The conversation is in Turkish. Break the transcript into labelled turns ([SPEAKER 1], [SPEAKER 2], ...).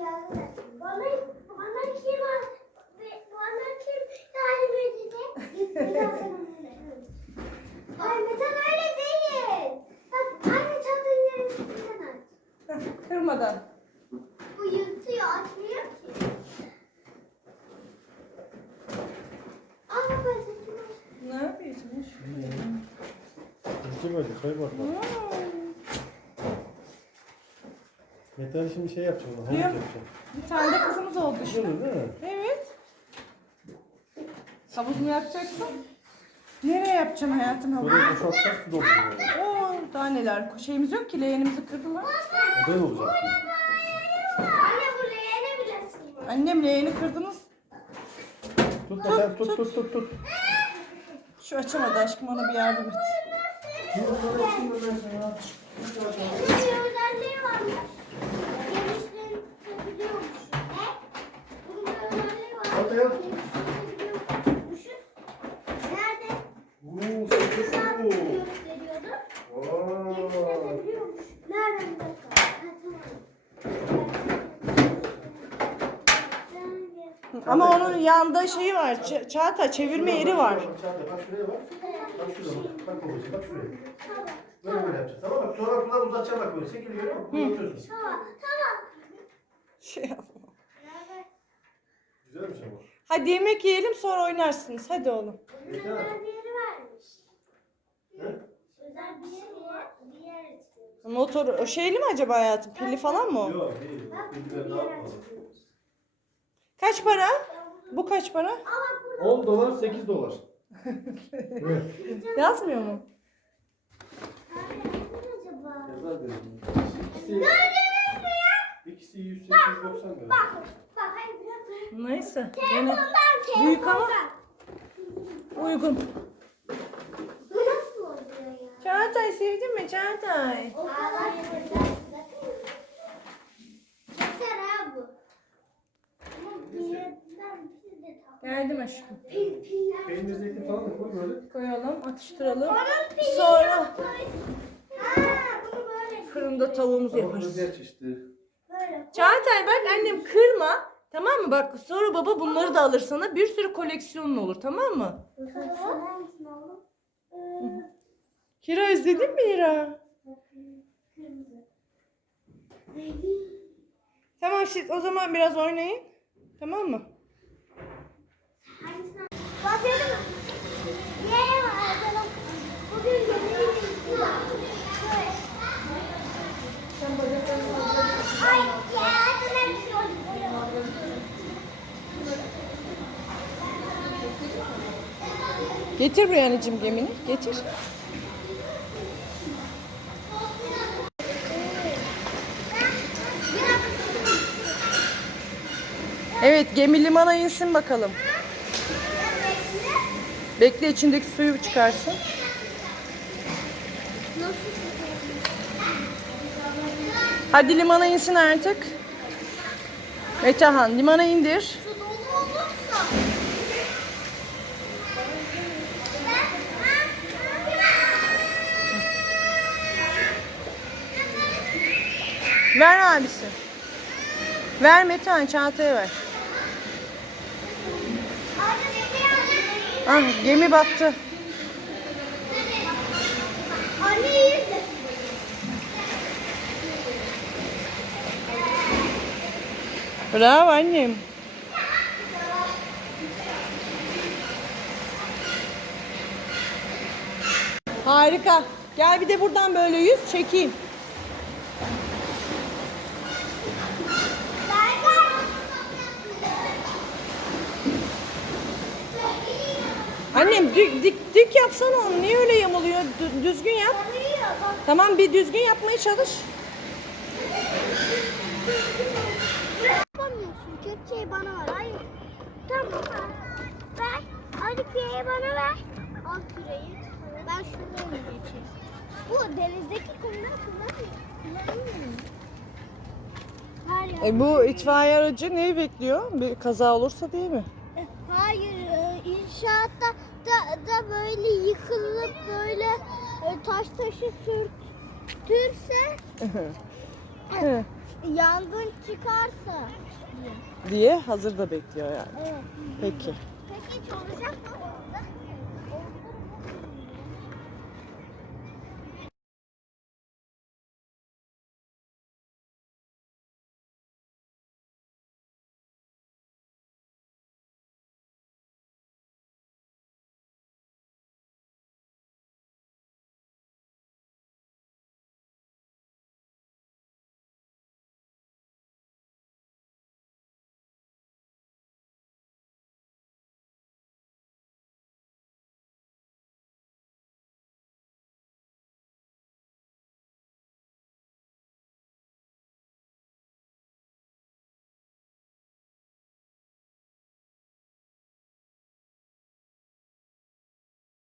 [SPEAKER 1] Bana,
[SPEAKER 2] bana al, Ay, Bak, yerine,
[SPEAKER 3] Heh, kırmadan.
[SPEAKER 2] Bu yırtıyı açmıyor ki.
[SPEAKER 3] Ne yapıyorsunuz?
[SPEAKER 4] Kırtılmadı, kaybolmadı. Renkler şimdi şey yapacağım. Hayır bir, şey yapacağım.
[SPEAKER 3] bir tane de kızımız oldu işte. Değil mi? Evet. Havuz mu yapacaksın? Nereye yapacağım hayatım havuzu?
[SPEAKER 4] Burayı boşaltacak mı doldurma?
[SPEAKER 3] Oo, daha neler. Şeyimiz yok ki leğenimizi kırdılar. Baba,
[SPEAKER 4] Adayın olacak.
[SPEAKER 2] Anne bu leğene mi gelsin?
[SPEAKER 3] Annem leğeni kırdınız.
[SPEAKER 4] Tut, tut, tut, tut, tut, tut,
[SPEAKER 3] Şu açamadı aşkım ona bir yardım et.
[SPEAKER 4] Hadi
[SPEAKER 2] yap.
[SPEAKER 3] Ama ben onun yanında şeyi var. Bak. Ç Çağata çevirme Şu yeri bak, var.
[SPEAKER 4] Çağata bak şuraya bak. Bak şuraya bak. Bak şuraya. Bak, bak şuraya. Böyle böyle yapacağız. Tamam bak. Sonra buradan uzatacağım bak böyle. Çekil yere bak. Tamam. tamam. tamam. tamam. tamam. tamam. tamam.
[SPEAKER 3] tamam. tamam. Şey yapma. Güzel bir şey var? Hadi yemek yiyelim sonra oynarsınız. Hadi oğlum.
[SPEAKER 2] Bir Özel bir yeri varmış. He? Özel bir yeri
[SPEAKER 3] Motor şeyli mi acaba hayatım? Pilli falan mı? O?
[SPEAKER 4] Yok değil.
[SPEAKER 2] Pili de daha fazla.
[SPEAKER 3] Kaç para? Bu kaç para?
[SPEAKER 4] 10 dolar 8 dolar.
[SPEAKER 3] Yazmıyor mu? Neyse.
[SPEAKER 2] Yani büyük ama
[SPEAKER 3] uygun. Çağatay sevdin mi Çağatay? Sevdin mi? Çağatay. Geldim aşkım.
[SPEAKER 4] Peynir, peynir falan mı koy
[SPEAKER 3] böyle? Koyalım, atıştıralım. Sonra fırında tavuğumuzu tamam, yaparız. Işte. Çağatay bak annem kırma. Tamam mı? Bak sonra baba bunları da alır sana. Bir sürü koleksiyonun olur. Tamam mı? Kira izledin mi Hira? Tamam siz o zaman biraz oynayın. Tamam mı? Getir Brianne'cim gemini. Getir. Evet gemi limana insin bakalım. Bekle içindeki suyu çıkarsın. Hadi limana insin artık. Metehan limana indir. Ver abisi. Ver Metehan çantayı ver. Ah gemi battı. Bravo annem. Harika. Gel bir de buradan böyle yüz çekeyim. dik, dik, dik yapsana onu. Niye öyle yamuluyor? D düzgün yap. Tamam bir düzgün yapmaya çalış.
[SPEAKER 2] Yapamıyorsun. ver. Hayır. bana ver. Al kireyi. Bu denizdeki kumlar kumlar mı?
[SPEAKER 3] Kumlar mı? Bu itfaiye aracı neyi bekliyor? Bir kaza olursa değil mi?
[SPEAKER 2] Hayır. inşaatta da, da böyle yıkılıp böyle taş taşı sürtürse yangın çıkarsa diye.
[SPEAKER 3] diye hazır da bekliyor yani. Evet. Peki.
[SPEAKER 2] Peki çalacak mı?